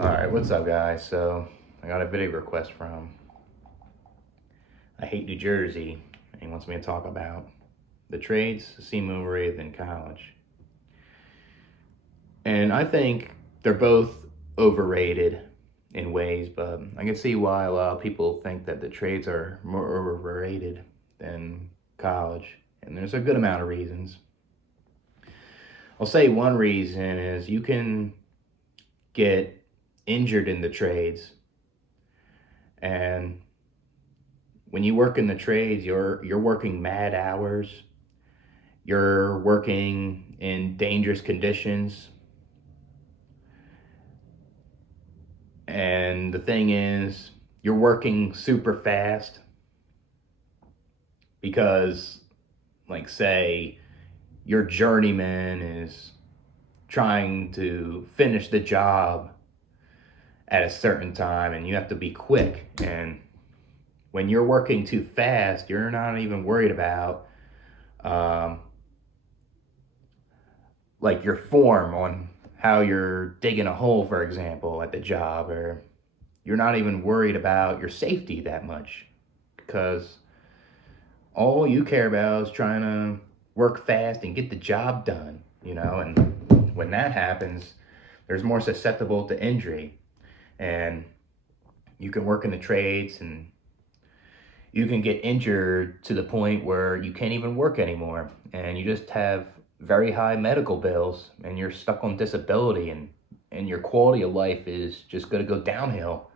Alright, what's up guys? So, I got a video request from I Hate New Jersey, and he wants me to talk about the trades seem overrated in college. And I think they're both overrated in ways, but I can see why a lot of people think that the trades are more overrated than college. And there's a good amount of reasons. I'll say one reason is you can get injured in the trades, and when you work in the trades, you're working mad hours. You're working in dangerous conditions. And the thing is, you're working super fast because, like, say, your journeyman is trying to finish the job at a certain time and you have to be quick. And when you're working too fast, you're not even worried about like your form on how you're digging a hole, for example, at the job, or you're not even worried about your safety that much because all you care about is trying to work fast and get the job done, and when that happens, there's more susceptible to injury. And you can work in the trades and you can get injured to the point where you can't even work anymore and you just have very high medical bills and you're stuck on disability, and your quality of life is just going to go downhill.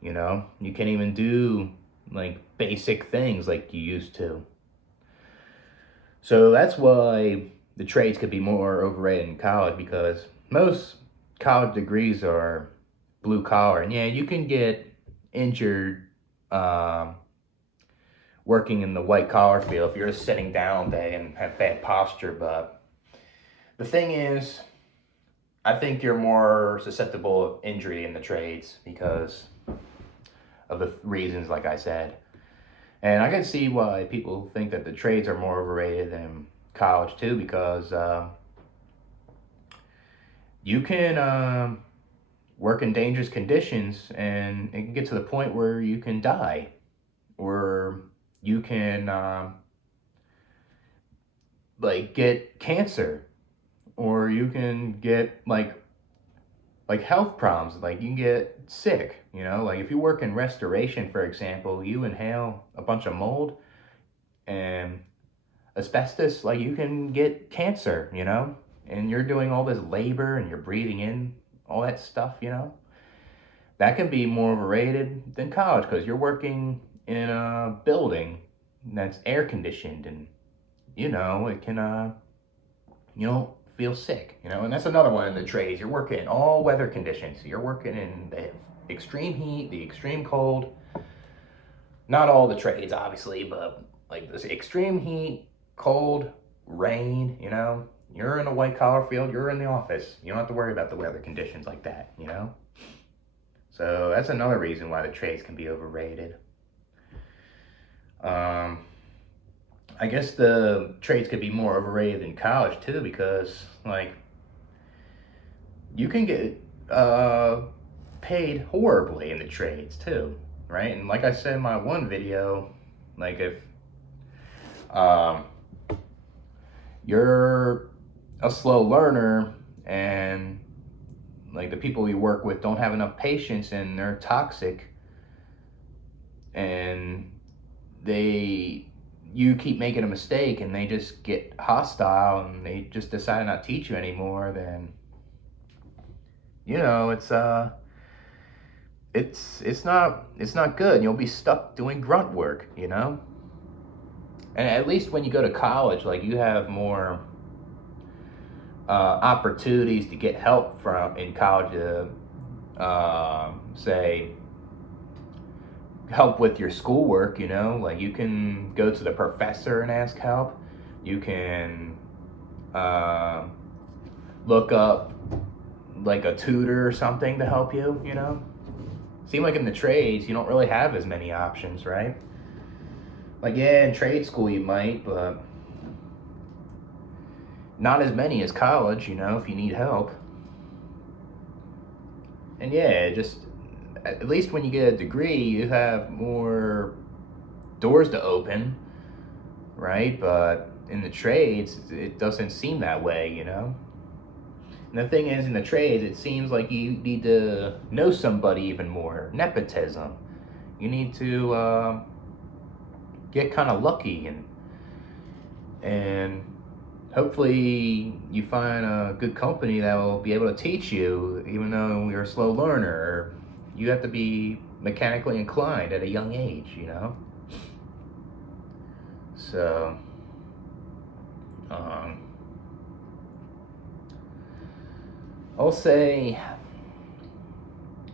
You can't even do like basic things like you used to. So that's why the trades could be more overrated in college, because most college degrees are blue collar, and yeah, you can get injured working in the white collar field if you're just sitting down all day and have bad posture. But the thing is, I think you're more susceptible of injury in the trades because of the reasons like I said. And I can see why people think that the trades are more overrated than college too, because you can work in dangerous conditions and it can get to the point where you can die, or you can like get cancer, or you can get like health problems, like you can get sick. Like if you work in restoration, for example, you inhale a bunch of mold and asbestos, like you can get cancer, and you're doing all this labor and you're breathing in all that stuff. That can be more overrated than college because you're working in a building that's air conditioned, and it can you don't feel sick, and that's another one in the trades. You're working in all weather conditions. You're working in the extreme heat, the extreme cold. Not all the trades, obviously, but like this extreme heat, cold, rain, you're in a white collar field, you're in the office. You don't have to worry about the weather conditions like that. So that's another reason why the trades can be overrated. I guess the trades could be more overrated than college too, because like you can get paid horribly in the trades too, right? And like I said in my one video, like if you're a slow learner and like the people you work with don't have enough patience and they're toxic, and you keep making a mistake and they just get hostile and they just decide not to teach you anymore, then it's not good. You'll be stuck doing grunt work. And at least when you go to college, like you have more opportunities to get help from in college to say help with your schoolwork. Like you can go to the professor and ask help. You can look up like a tutor or something to help you. Seem like in the trades you don't really have as many options, right? Like yeah, in trade school you might, but not as many as college, if you need help. And yeah, just at least when you get a degree, you have more doors to open, right? But in the trades, it doesn't seem that way, you know? And the thing is, in the trades, it seems like you need to know somebody even more. Nepotism. You need to get kind of lucky and hopefully you find a good company that will be able to teach you, even though you're a slow learner. Or you have to be mechanically inclined at a young age, you know? So, um, I'll say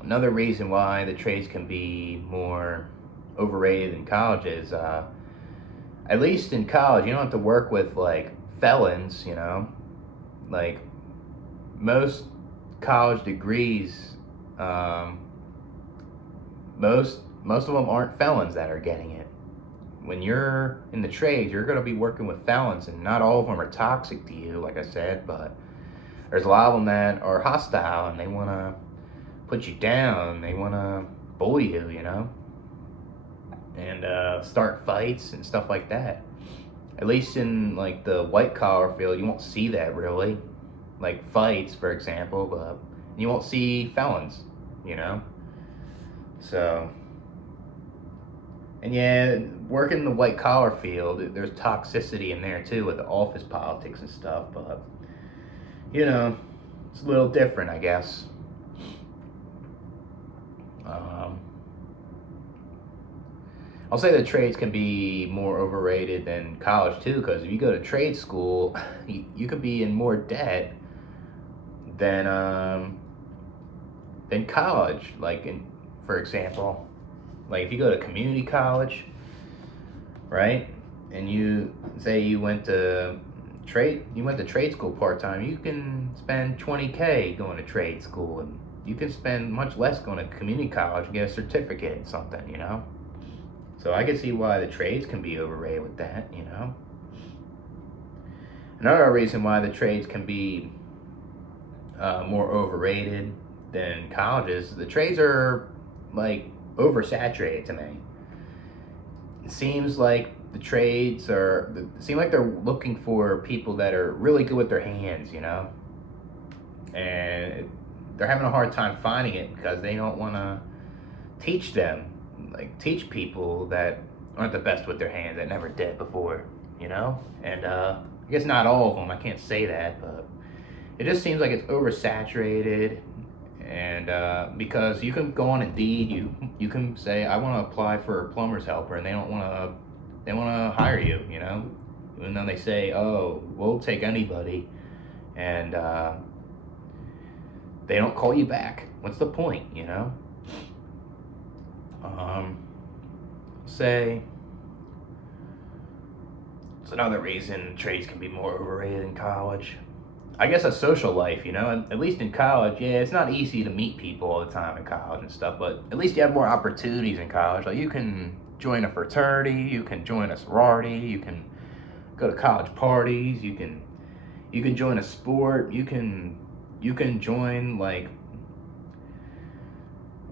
another reason why the trades can be more overrated in college is, at least in college, you don't have to work with like felons, you know? Like most college degrees, um, most of them aren't felons that are getting it. When you're in the trades, you're going to be working with felons, and not all of them are toxic to you, like I said, but there's a lot of them that are hostile and they want to put you down. They want to bully you, you know, and start fights and stuff like that. At least in like the white collar field, you won't see that really, like fights, for example, but you won't see felons, you know. So, and yeah, working in the white collar field, there's toxicity in there too with the office politics and stuff, but you know, it's a little different, I guess. Um, I'll say the trades can be more overrated than college too, because if you go to trade school, you could be in more debt than college. Like for example, like if you go to community college, right, and you say you went to trade school part time, you can spend 20K going to trade school, and you can spend much less going to community college and get a certificate in something, you know. So I can see why the trades can be overrated with that, you know. Another reason why the trades can be more overrated than colleges, the trades are like oversaturated to me. It seems like the trades seem like they're looking for people that are really good with their hands, you know, and they're having a hard time finding it because they don't want to teach them, like teach people that aren't the best with their hands, that never did before, you know. And I guess not all of them, I can't say that, but it just seems like it's oversaturated. And because you can go on Indeed, you can say I want to apply for a plumber's helper, and they want to hire you, you know, even though they say, oh, we'll take anybody, and they don't call you back. What's the point, you know? Say it's another reason trades can be more overrated in college. I guess a social life, you know, at least in college, yeah, it's not easy to meet people all the time in college and stuff, but at least you have more opportunities in college. Like you can join a fraternity, you can join a sorority, you can go to college parties, you can join a sport, you can join like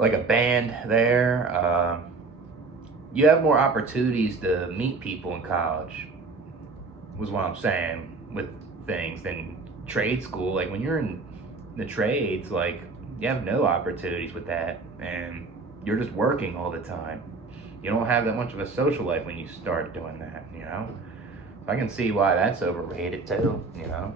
a band there. You have more opportunities to meet people in college, was what I'm saying, with things than trade school. Like when you're in the trades, like you have no opportunities with that, and you're just working all the time. You don't have that much of a social life when you start doing that, you know. So I can see why that's overrated too, you know.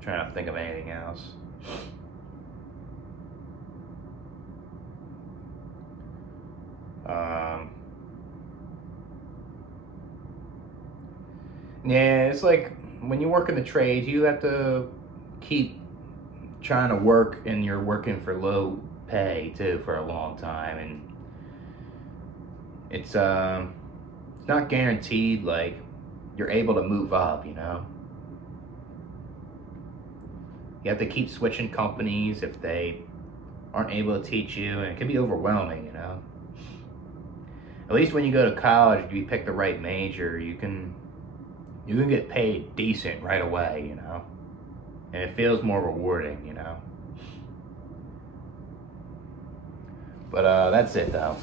Trying to think of anything else. Yeah, it's like when you work in the trades, you have to keep trying to work, and you're working for low pay too for a long time, and it's not guaranteed like you're able to move up, you know. You have to keep switching companies if they aren't able to teach you, and it can be overwhelming, you know. At least when you go to college, if you pick the right major, you can you can get paid decent right away, you know, and it feels more rewarding, you know. But that's it though.